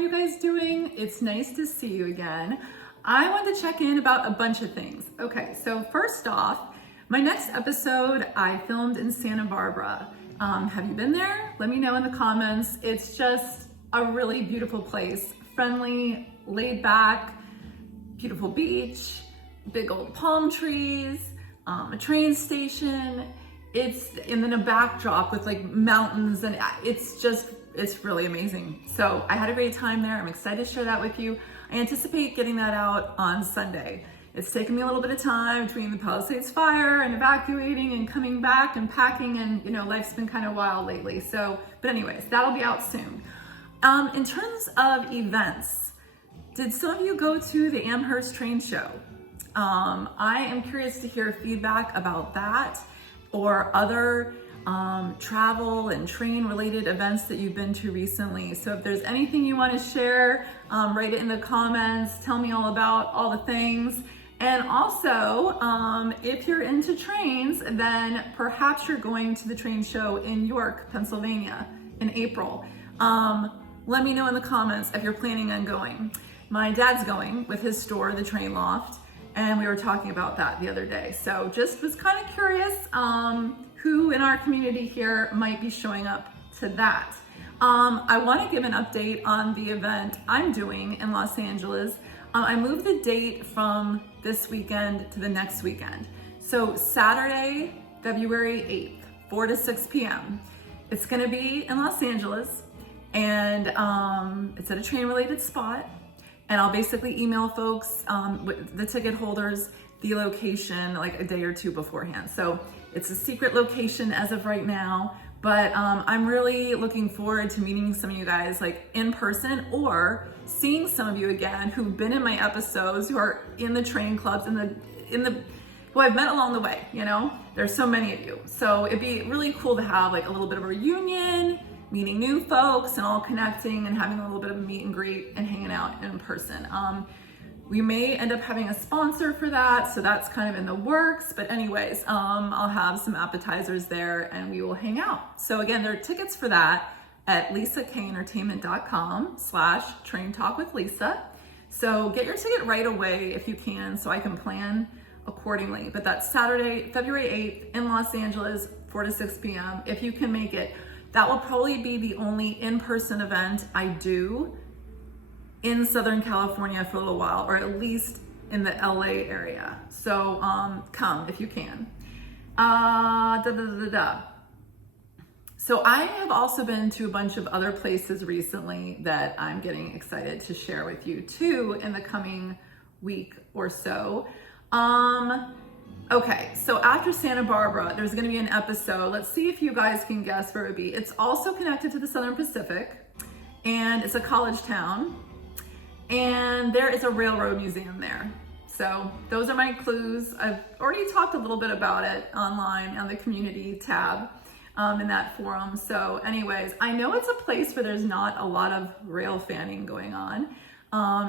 you guys doing? It's nice to see you again. I wanted to check in about a bunch of things. Okay, so first off, my next episode I filmed in Santa Barbara. Have you been there? Let me know in the comments. It's just a really beautiful place. Friendly, laid back, beautiful beach, big old palm trees, a train station. And then a backdrop with like mountains, and it's really amazing. So I had a great time there. I'm excited to share that with you. I anticipate getting that out on Sunday. It's taken me a little bit of time between the Palisades fire and evacuating and coming back and packing, and life's been kind of wild lately. But anyways, that'll be out soon. In terms of events, did some of you go to the Amherst train show? I am curious to hear feedback about that or other travel and train related events that you've been to recently. So if there's anything you want to share, write it in the comments, tell me all about all the things. And also, if you're into trains, then perhaps you're going to the train show in York, Pennsylvania in April. Let me know in the comments if you're planning on going. My dad's going with his store, the Train Loft, and we were talking about that the other day. So just was kind of curious who in our community here might be showing up to that. I want to give an update on the event I'm doing in Los Angeles. I moved the date from this weekend to the next weekend. So Saturday, February 8th, 4 to 6 p.m. It's going to be in Los Angeles, and it's at a train related spot. And I'll basically email folks, with the ticket holders, the location like a day or two beforehand. So it's a secret location as of right now, but I'm really looking forward to meeting some of you guys like in person, or seeing some of you again who've been in my episodes, who are in the train clubs, who I've met along the way. There's so many of you. So it'd be really cool to have like a little bit of a reunion, meeting new folks and all connecting and having a little bit of a meet and greet and hanging out in person. We may end up having a sponsor for that, so that's kind of in the works. But anyways, I'll have some appetizers there and we will hang out. So again, there are tickets for that at lisakayentertainment.com/train talk with Lisa. So get your ticket right away if you can, so I can plan accordingly. But that's Saturday, February 8th in Los Angeles, 4 to 6 p.m. If you can make it. That will probably be the only in-person event I do in Southern California for a little while, or at least in the LA area. So come if you can. So I have also been to a bunch of other places recently that I'm getting excited to share with you too in the coming week or so. Okay, so after Santa Barbara, there's gonna be an episode. Let's see if you guys can guess where it would be. It's also connected to the Southern Pacific, and it's a college town, and there is a railroad museum there. So those are my clues. I've already talked a little bit about it online on the community tab in that forum. So anyways, I know it's a place where there's not a lot of rail fanning going on.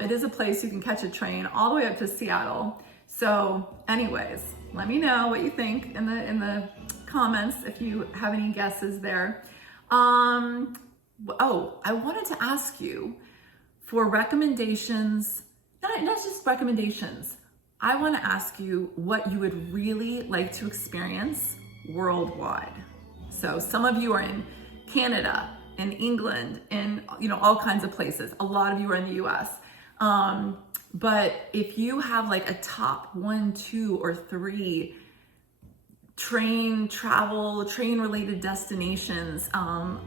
It is a place you can catch a train all the way up to Seattle. So anyways, let me know what you think in the comments if you have any guesses there. Oh, I wanted to ask you for recommendations, not just recommendations. I want to ask you what you would really like to experience worldwide. So some of you are in Canada, in England, in all kinds of places. A lot of you are in the US. But if you have like a top 1, 2, or 3 train related destinations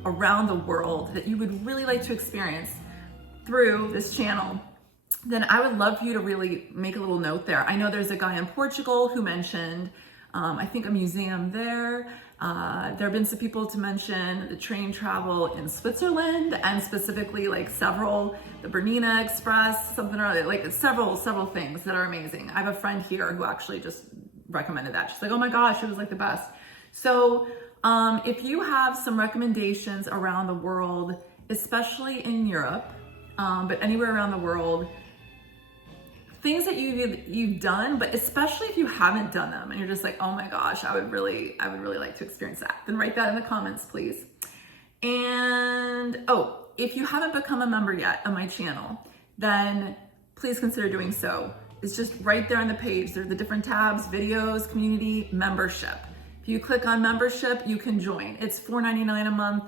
around the world that you would really like to experience through this channel, then I would love for you to really make a little note there. I know there's a guy in Portugal who mentioned, I think, a museum there. There have been some people to mention the train travel in Switzerland, and specifically like the Bernina Express, something or other, like several things that are amazing. I have a friend here who actually just recommended that. She's like, oh my gosh, it was like the best. So if you have some recommendations around the world, especially in Europe, but anywhere around the world, things that you've done, but especially if you haven't done them and you're just like, oh my gosh, I would really like to experience that, then write that in the comments, please. And if you haven't become a member yet on my channel, then please consider doing so. It's just right there on the page. There are the different tabs: videos, community, membership. If you click on membership, you can join. It's $4.99 a month.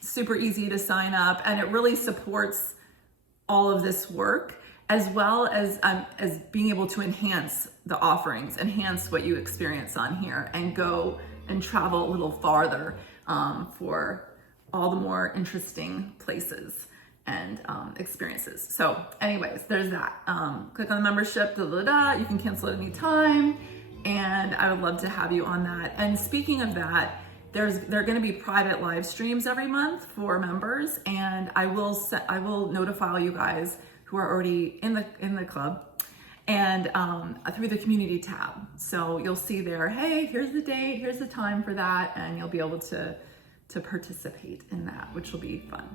Super easy to sign up, and it really supports all of this work, as well as being able to enhance the offerings, enhance what you experience on here, and go and travel a little farther for all the more interesting places and experiences. So anyways, there's that. Click on the membership, you can cancel at any time, and I would love to have you on that. And speaking of that, there are going to be private live streams every month for members, and I will notify you guys who are already in the club, and through the community tab. So you'll see there, hey, here's the date, here's the time for that, and you'll be able to participate in that, which will be fun.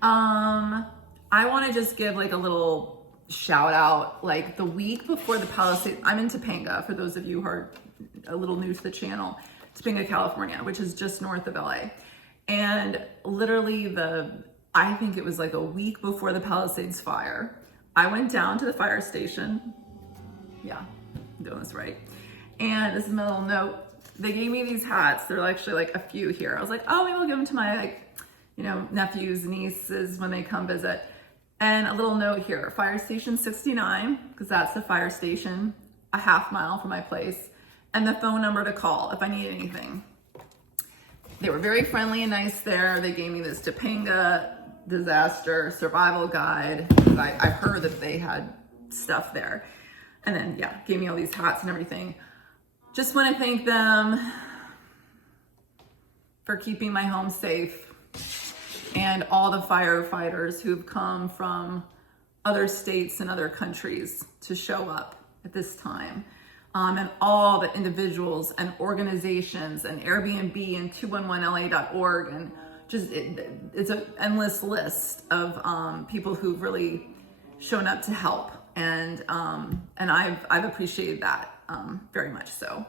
I want to just give like a little shout out, like the week before the Palisades. I'm in Topanga, for those of you who are a little new to the channel. Topanga, California, which is just north of LA. And literally I think it was like a week before the Palisades fire, I went down to the fire station. Yeah, I'm doing this right. And this is my little note. They gave me these hats. They're actually like a few here. I was like, oh, maybe I'll give them to my nephews, nieces when they come visit. And a little note here, Fire Station 69, because that's the fire station a half mile from my place, and the phone number to call if I need anything. They were very friendly and nice there. They gave me this Topanga disaster survival guide. I heard that they had stuff there. And then, yeah, gave me all these hats and everything. Just want to thank them for keeping my home safe, and all the firefighters who've come from other states and other countries to show up at this time. And all the individuals and organizations and Airbnb and 211la.org, and just it's an endless list of people who've really shown up to help, and I've appreciated that very much so.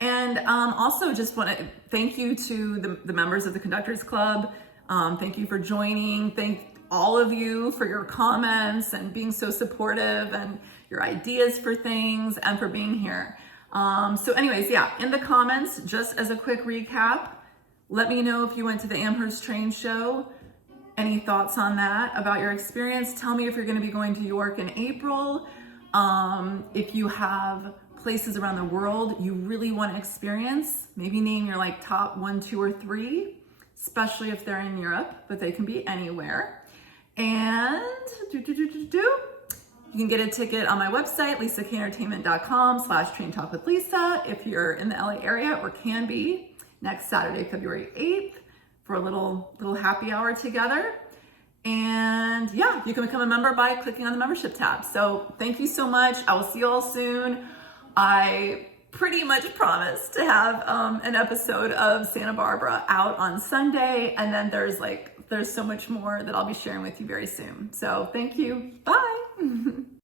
And also just want to thank you to the members of the Conductor's Club. Thank you for joining. Thank all of you for your comments and being so supportive, and your ideas for things, and for being here. So anyways, yeah, in the comments, just as a quick recap, let me know if you went to the Amherst train show, any thoughts on that, about your experience. Tell me if you're going to be going to York in April. If you have places around the world you really want to experience, maybe name your like top 1, 2, or 3, especially if they're in Europe, but they can be anywhere. And you can get a ticket on my website, lisakentertainment.com/traintalkwithlisa, if you're in the LA area, or can be, next Saturday, February 8th, for a little happy hour together. And yeah, you can become a member by clicking on the membership tab. So thank you so much. I will see you all soon. I pretty much promise to have an episode of Santa Barbara out on Sunday, and then there's so much more that I'll be sharing with you very soon. So thank you. Bye.